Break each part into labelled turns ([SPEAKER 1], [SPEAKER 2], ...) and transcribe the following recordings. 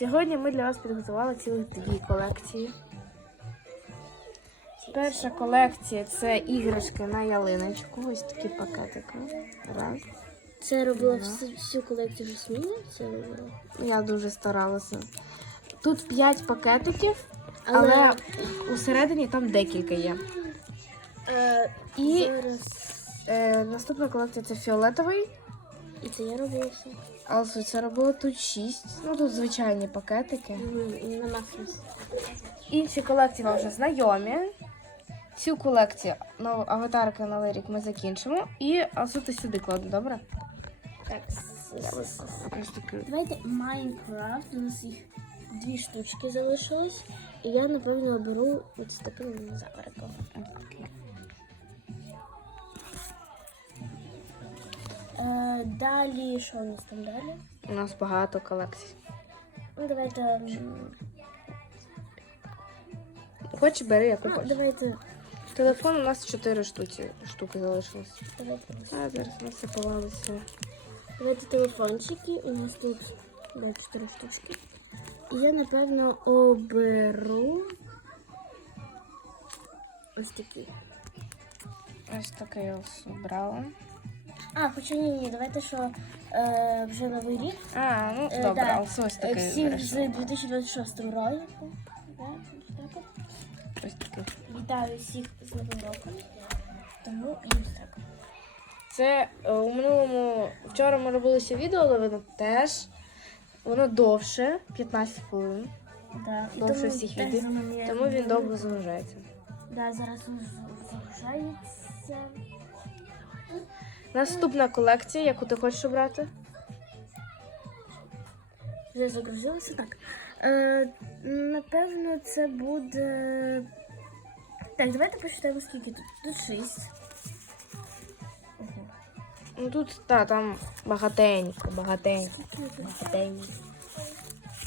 [SPEAKER 1] Сьогодні ми для вас підготували цілих дві колекції. Перша колекція це іграшки на ялиночку. Ось такі пакетики. Раз.
[SPEAKER 2] Це робила всю, всю колекцію Жасміна? Це робила.
[SPEAKER 1] Я дуже старалася. Тут 5 пакетиків,
[SPEAKER 2] Але-
[SPEAKER 1] але усередині там декілька є.
[SPEAKER 2] Е,
[SPEAKER 1] І
[SPEAKER 2] зараз.
[SPEAKER 1] е, наступна колекція це фіолетовий.
[SPEAKER 2] І це я робила все.
[SPEAKER 1] Але це робило тут 6. Ну тут звичайні пакетики.
[SPEAKER 2] Мгм, На.
[SPEAKER 1] Інші колекції вам вже знайомі. Цю колекцію ну, аватарка на рік ми закінчимо. І асути сюди кладу, добре?
[SPEAKER 2] Так.
[SPEAKER 1] Ось ось.
[SPEAKER 2] Давайте Майнкрафт. У нас їх дві штучки залишилось. І я, напевно, оберу ось таким динозавриком. Е, далі, що у нас там далі?
[SPEAKER 1] У нас багато колекцій.
[SPEAKER 2] Ну, давайте. м,
[SPEAKER 1] Хоч бери, яку
[SPEAKER 2] Ну,
[SPEAKER 1] хочеш.
[SPEAKER 2] давайте.
[SPEAKER 1] Телефон у нас 4 штуки, штуки залишилось.
[SPEAKER 2] Давайте.
[SPEAKER 1] А зараз насипалося.
[SPEAKER 2] Давайте телефончики. У нас тут да, 4 штучки. І я, напевно, оберу ось такі.
[SPEAKER 1] Ось таке я ось обрала.
[SPEAKER 2] А, хоча ні, ні, давайте що е, вже новий рік.
[SPEAKER 1] А, ну
[SPEAKER 2] Е,
[SPEAKER 1] добре,
[SPEAKER 2] да.
[SPEAKER 1] а ось ось
[SPEAKER 2] Е,
[SPEAKER 1] таке. Вирішила.
[SPEAKER 2] з 2026 року. Да, так от.
[SPEAKER 1] Ось таке.
[SPEAKER 2] Вітаю всіх з Новим роком. Тому і ось так.
[SPEAKER 1] Це е, у минулому вчора ми робили ще відео, але воно теж воно довше, 15 хвилин.
[SPEAKER 2] Да. І
[SPEAKER 1] Довше
[SPEAKER 2] тому
[SPEAKER 1] всіх
[SPEAKER 2] теж
[SPEAKER 1] відео,
[SPEAKER 2] за
[SPEAKER 1] Тому він довго загружається.
[SPEAKER 2] Да, зараз загружається.
[SPEAKER 1] Наступна колекція, яку ти хочеш обрати?
[SPEAKER 2] Вже загрузилося так. Е, напевно, це буде. Так, давайте посчитаємо, скільки тут. Тут 6. Ого.
[SPEAKER 1] Ну тут та там багатенько, багатенько. Багатенько.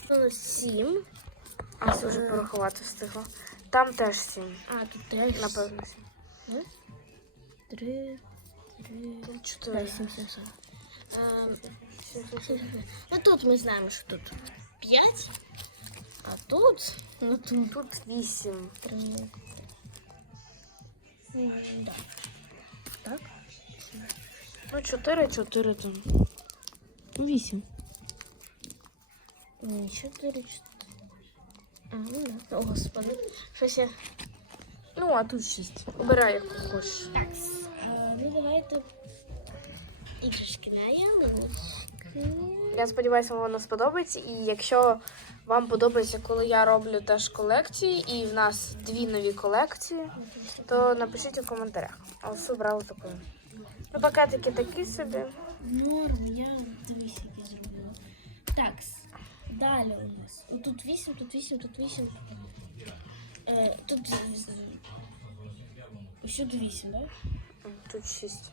[SPEAKER 2] Було 7.
[SPEAKER 1] А це вже порахувати встигла. Там теж сім.
[SPEAKER 2] А, тут теж.
[SPEAKER 1] Напевно, сім.
[SPEAKER 2] 3, 3,
[SPEAKER 1] Чотири.
[SPEAKER 2] 8, 7, 7. Ну тут ми знаємо, що тут 5. А тут. Ну тут.
[SPEAKER 1] Тут вісім.
[SPEAKER 2] 3. Так. Так?
[SPEAKER 1] Ну, чотири, чотири там. Ну, вісім.
[SPEAKER 2] Ні, 4, 4. А, ну да. О, господи. Щось я.
[SPEAKER 1] Ну, а тут шість. Обирай, яку хочеш.
[SPEAKER 2] Так. Ну. Іграшки на ялиночки.
[SPEAKER 1] Я сподіваюся, вам сподобається. І якщо вам подобається, коли я роблю теж колекції, і в нас дві нові колекції, то напишіть у коментарях. Ось обрала таку. Ну, пакетики такі собі.
[SPEAKER 2] Норм, я дивись, які зробила. Так, далі у нас. О, Тут 8, тут 8, тут 8. Е, тут усюди 8, так?
[SPEAKER 1] Тут шість.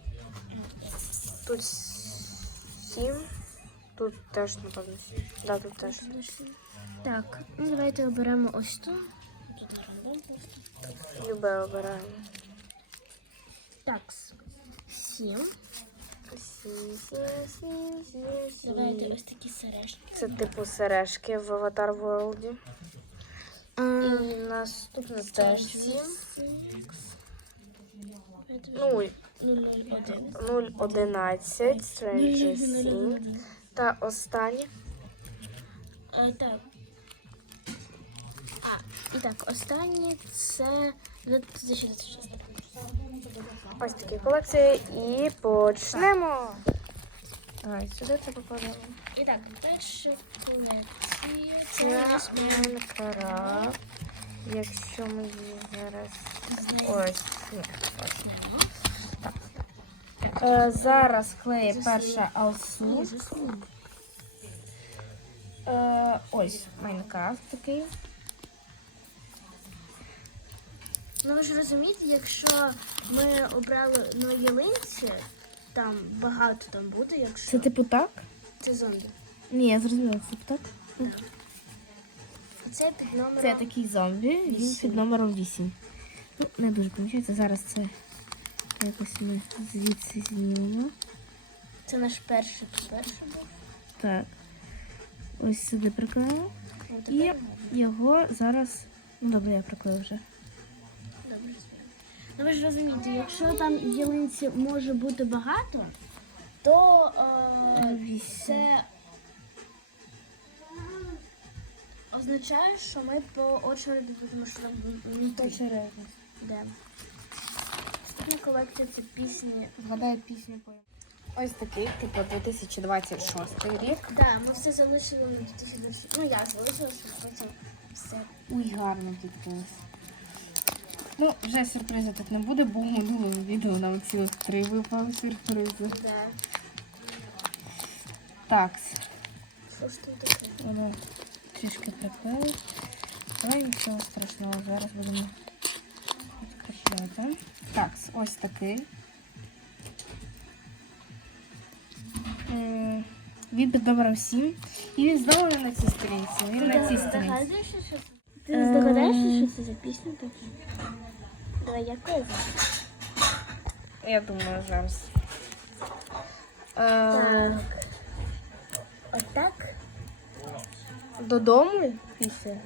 [SPEAKER 1] Тут сім. Тут теж, напевно. Да, тут теж.
[SPEAKER 2] Так, ну давайте оберемо ось ту.
[SPEAKER 1] Любе обираємо.
[SPEAKER 2] Так, 7.
[SPEAKER 1] Сім.
[SPEAKER 2] Давайте ось такі сережки.
[SPEAKER 1] Це типу сережки в Avatar World. І наступне теж сім. Ну,
[SPEAKER 2] 0,1.
[SPEAKER 1] 0,11, Stranger Things. Та останнє.
[SPEAKER 2] Е, Так. А, і так, останнє це 2026.
[SPEAKER 1] Ось такі колекції. І почнемо. Давай, сюди це покладемо.
[SPEAKER 2] І так, перша колекція.
[SPEAKER 1] Це Майнкрафт. Якщо ми її зараз. Ось. Ні, ось. Е, зараз клеє перша Алсу. Е, ось Майнкрафт такий.
[SPEAKER 2] Ну ви ж розумієте, якщо ми обрали на ялинці, там багато там буде, якщо
[SPEAKER 1] Це типу так?
[SPEAKER 2] це зомбі.
[SPEAKER 1] Ні, я зрозуміла, це так.
[SPEAKER 2] Це під номером.
[SPEAKER 1] Це такий зомбі, він
[SPEAKER 2] Вісім.
[SPEAKER 1] під номером 8. Ну, не дуже помічається. Зараз це якось ми звідси знімемо.
[SPEAKER 2] Це наш перший перший був.
[SPEAKER 1] Так.
[SPEAKER 3] ось сюди приклею. І його зараз. Ну добре, я приклею вже.
[SPEAKER 2] Добре. Ну ви ж розумієте, якщо там ялинці може бути багато, то е, це означає, що ми по очереді будемо що там не точно де. Наступна колекція це пісні.
[SPEAKER 1] Згадай пісню по Ось такий, типу 2026 рік.
[SPEAKER 2] Так, ми все залишили на 2020. Ну я залишилася, потім все.
[SPEAKER 1] Ой, гарно підпис. Ну, вже сюрпризу тут не буде, бо в минулому відео нам ці от три випали сюрпризи.
[SPEAKER 2] Да.
[SPEAKER 1] Так,
[SPEAKER 2] Що ж там таке?
[SPEAKER 1] воно трішки приклеїть. Але нічого страшного, зараз будемо відкріпляти. Так, ось такий. Він під номером 7. І він знову на цій сторінці. Він на цій сторінці.
[SPEAKER 2] Ти
[SPEAKER 1] Ем.
[SPEAKER 2] здогадаєшся, що це за пісня така? Давай, яка зараз?
[SPEAKER 1] Я думаю, зараз. Е,
[SPEAKER 2] Так. Отак?
[SPEAKER 1] Додому після?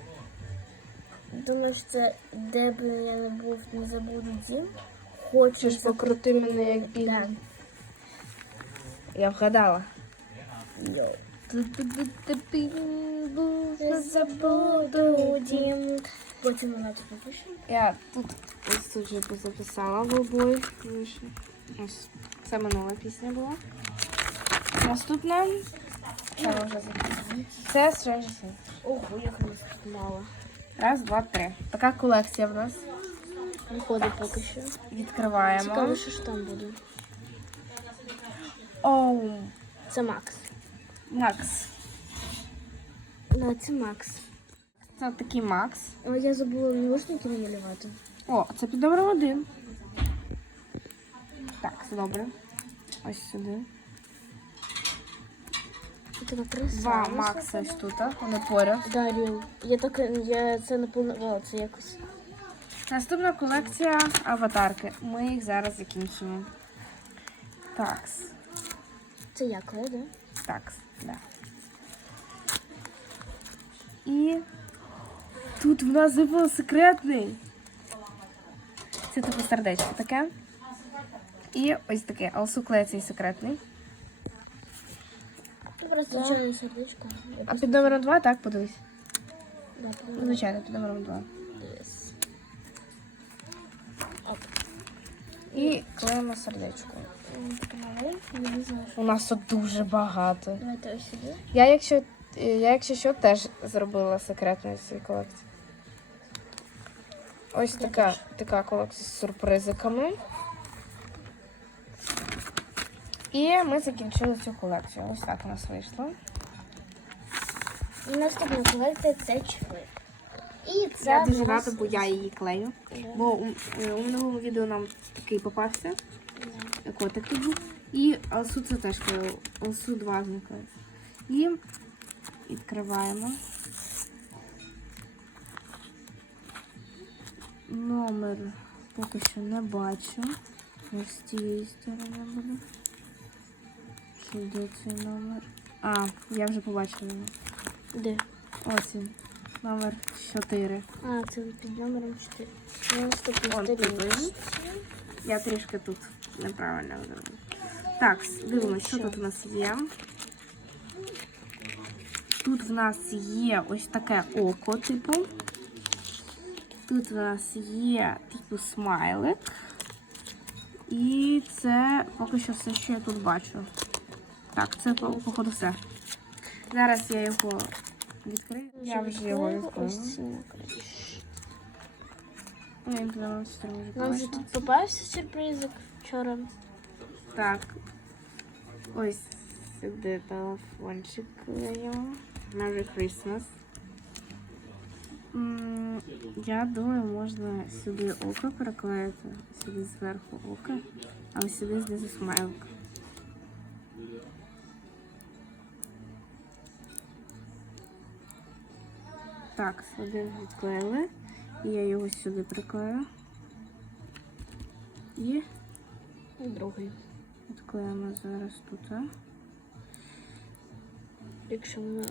[SPEAKER 2] Думаєш, це де б я не був, не забуду дім? Хочеш
[SPEAKER 1] покрути мене як біг?
[SPEAKER 2] Да.
[SPEAKER 1] Я вгадала.
[SPEAKER 2] Не забуду дім. Потім вона тут напише.
[SPEAKER 1] Я тут ось тут же записала в обоїх. Вийшло. Ось. Це минула пісня була. Наступна. Це вже записали. Це Things.
[SPEAKER 2] Ого, як нас тут мало.
[SPEAKER 1] Раз, два, три. Така колекція в нас.
[SPEAKER 2] Виходить поки що.
[SPEAKER 1] Відкриваємо.
[SPEAKER 2] Цікаво, що ж там буде.
[SPEAKER 1] Оу,
[SPEAKER 2] Це Макс.
[SPEAKER 1] Макс.
[SPEAKER 2] Да, це Макс.
[SPEAKER 1] Це такий Макс.
[SPEAKER 2] О, я забула наушники намалювати.
[SPEAKER 1] О, це під номером один. Так, це добре. Ось сюди.
[SPEAKER 2] Така краса.
[SPEAKER 1] Два Макса ось тут, вони поряд.
[SPEAKER 2] Да, Ріл. Я так, я це не планувала, це якось.
[SPEAKER 1] Наступна колекція аватарки. Ми їх зараз закінчимо. Такс.
[SPEAKER 2] Це я клею, да?
[SPEAKER 1] Такс, да. І тут в нас випав секретний. Це типу сердечко таке. І ось таке. Алсу клеє цей секретний.
[SPEAKER 2] Просто звичайне сердечко. Я
[SPEAKER 1] А під номером 2, так, подивись.
[SPEAKER 2] Да,
[SPEAKER 1] Звичайно, під номером 2.
[SPEAKER 2] подивись.
[SPEAKER 1] І клеїмо сердечко. У нас тут дуже багато.
[SPEAKER 2] Давайте ось сюди.
[SPEAKER 1] Я, якщо, е, я, якщо що, теж зробила секретну цій колекції. Ось така, така колекція з сюрпризиками. І ми закінчили цю колекцію. Ось так у нас вийшло.
[SPEAKER 2] І наступна колекція це чехли. І це
[SPEAKER 1] Я дуже рада, бо я її клею. Бо у, е, у минулому відео нам такий попався. Котик тут був. І Алсу це теж клею. Алсу два зникли. І відкриваємо. Номер поки що не бачу. Ось з цієї сторони буде. Де цей номер? А, я вже побачила його.
[SPEAKER 2] Де?
[SPEAKER 1] Ось він. Номер 4.
[SPEAKER 2] А, це під номером 4. На наступній
[SPEAKER 1] Он
[SPEAKER 2] сторінці.
[SPEAKER 1] Я трішки тут неправильно зробила. Так, дивимося, що тут у нас є. Тут в нас є ось таке око, типу. Тут в нас є типу смайлик. І це поки що все, що я тут бачу. Так, це по- походу все. Зараз я його відкрию. Я вже його відкрила.
[SPEAKER 2] Ось ці накриті.
[SPEAKER 1] Ну, я прямо сюди вже
[SPEAKER 2] Нам вже
[SPEAKER 1] побачила.
[SPEAKER 2] тут попався сюрпризик вчора.
[SPEAKER 1] Так. Ось сюди телефончик клеїмо. Merry Christmas. М, Я думаю, можна сюди око приклеїти, сюди зверху око, а ось сюди знизу смайлик. Так, один відклеїли. І я його сюди приклею. І
[SPEAKER 2] І другий.
[SPEAKER 1] Відклеїмо зараз тут. а.
[SPEAKER 2] Якщо воно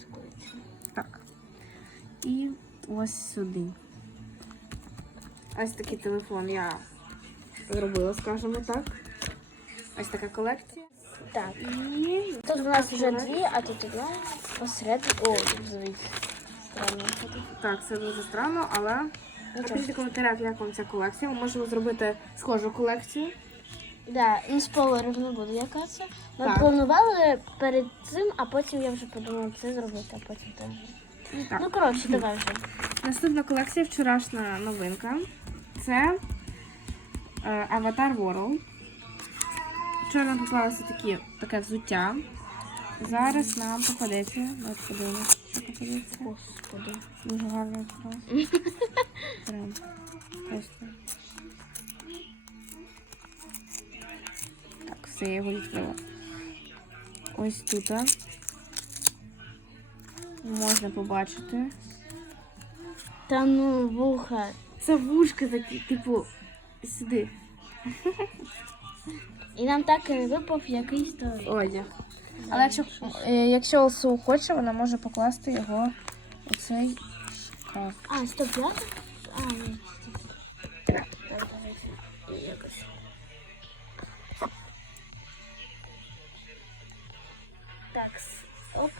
[SPEAKER 2] скоріше.
[SPEAKER 3] Так. І ось сюди.
[SPEAKER 1] Ось такий телефон я зробила, скажімо так. Ось така колекція.
[SPEAKER 2] Так.
[SPEAKER 1] І
[SPEAKER 2] Тут у нас вже дві, а тут одна посередині. О, дивіться. Странно.
[SPEAKER 1] так, це дуже странно, але напишіть в коментарях, як вам ця колекція. Ми можемо зробити схожу колекцію.
[SPEAKER 2] Да, ну спойлерів не буде, яка це. Ми
[SPEAKER 1] Так.
[SPEAKER 2] планували перед цим, а потім я вже подумала це зробити, а потім теж.
[SPEAKER 1] Так.
[SPEAKER 2] Ну, коротше, давай вже.
[SPEAKER 1] Наступна колекція вчорашня новинка. Це е, Avatar World. Вчора нам попалося такі, таке взуття. Зараз нам попадеться. Давайте подивимось.
[SPEAKER 2] Господи.
[SPEAKER 1] Дуже гарно вкрав. Прям просто. Так, все, я його відкрила. Ось тут. Можна побачити.
[SPEAKER 2] Та ну, вуха.
[SPEAKER 1] Це вушки такі, типу, сюди.
[SPEAKER 2] І нам так і не випав якийсь то.
[SPEAKER 1] Одяг. Але якщо, е, якщо Олсу хоче, вона може покласти його у цей шкаф.
[SPEAKER 2] А, стоп, я? А, ні. Якось. Так, оп.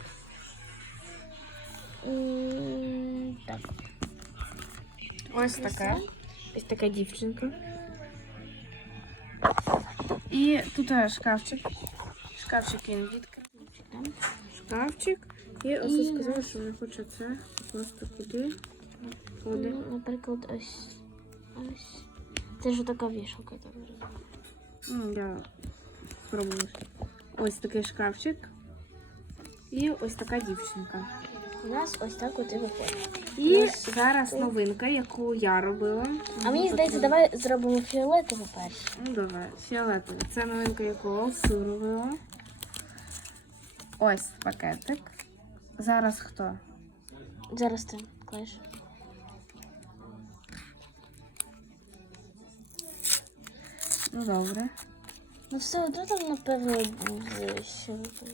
[SPEAKER 2] Так.
[SPEAKER 1] Ось така. Ось така дівчинка. І тут е, шкафчик. Шкафчик він відкрив. Шкафчик. І Олсу сказала, що не хоче це просто куди. Куди.
[SPEAKER 2] Ну, Наприклад, ось. Ось. Це ж така вішалка.
[SPEAKER 1] Ну, я спробую. Ось такий шкафчик. І ось така дівчинка.
[SPEAKER 2] У нас ось так от і виходить.
[SPEAKER 1] І зараз новинка, яку я робила.
[SPEAKER 2] А мені здається, давай зробимо фіолетову першу.
[SPEAKER 1] Ну, давай, фіолетовий. Це новинка, яку Олсу робила. Ось пакетик. Зараз хто?
[SPEAKER 2] Зараз ти клеш.
[SPEAKER 1] Ну добре.
[SPEAKER 2] Ну все одно там, напевно, буде ще випало.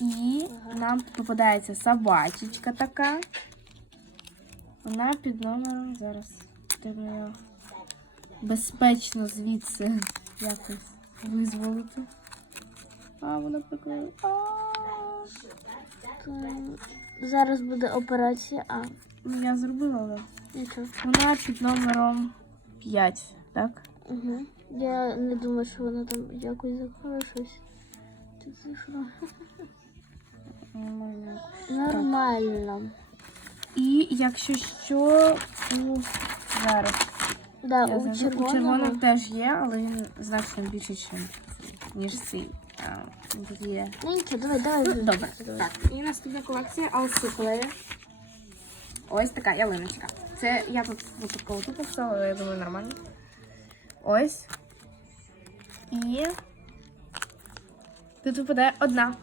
[SPEAKER 1] І нам тут попадається собачечка така. Вона під номером. Зараз треба його безпечно звідси якось Визволити. А, вона приклеїла.
[SPEAKER 2] Зараз буде операція А.
[SPEAKER 1] Ну, я зробила, але.
[SPEAKER 2] Нічого.
[SPEAKER 1] Вона під номером 5, так?
[SPEAKER 2] Угу. Я не думаю, що вона там якось закрила щось. Це?
[SPEAKER 1] Нормально.
[SPEAKER 2] Нормально.
[SPEAKER 1] І якщо що, у зараз.
[SPEAKER 2] Да,
[SPEAKER 1] Я
[SPEAKER 2] у
[SPEAKER 1] знаю, у
[SPEAKER 2] червоному.
[SPEAKER 1] червоному теж є, але він значно більше, чим- ніж цей. А, є.
[SPEAKER 2] Ну нічого, давай, давай.
[SPEAKER 1] Добре. Так, і наступна колекція Алсуклея. Ось така ялиночка. Це я тут випадково тут поставила, але я думаю, нормально. Ось. І тут випадає одна.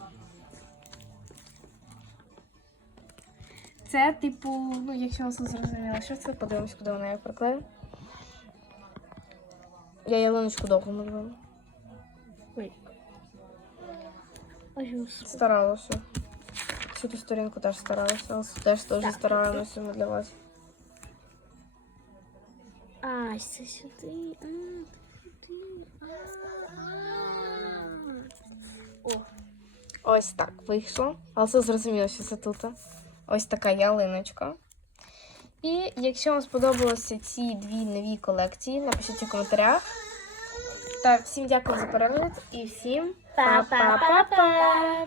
[SPEAKER 1] Це, типу, ну, якщо вас зрозуміло, що це, подивимось, куди вона як приклею. Я ялиночку довго малювала. Ой.
[SPEAKER 2] Ой.
[SPEAKER 1] Старалася. Всю ту сторінку теж старалася. але Теж дуже старалася для вас.
[SPEAKER 2] А, це сюди. А, сюди. О,
[SPEAKER 1] Ось так вийшло. Але все зрозуміло, що це тут. Ось така ялиночка. І якщо вам сподобалися ці дві нові колекції, напишіть у коментарях. Та всім дякую за перегляд і всім па-па-па-па!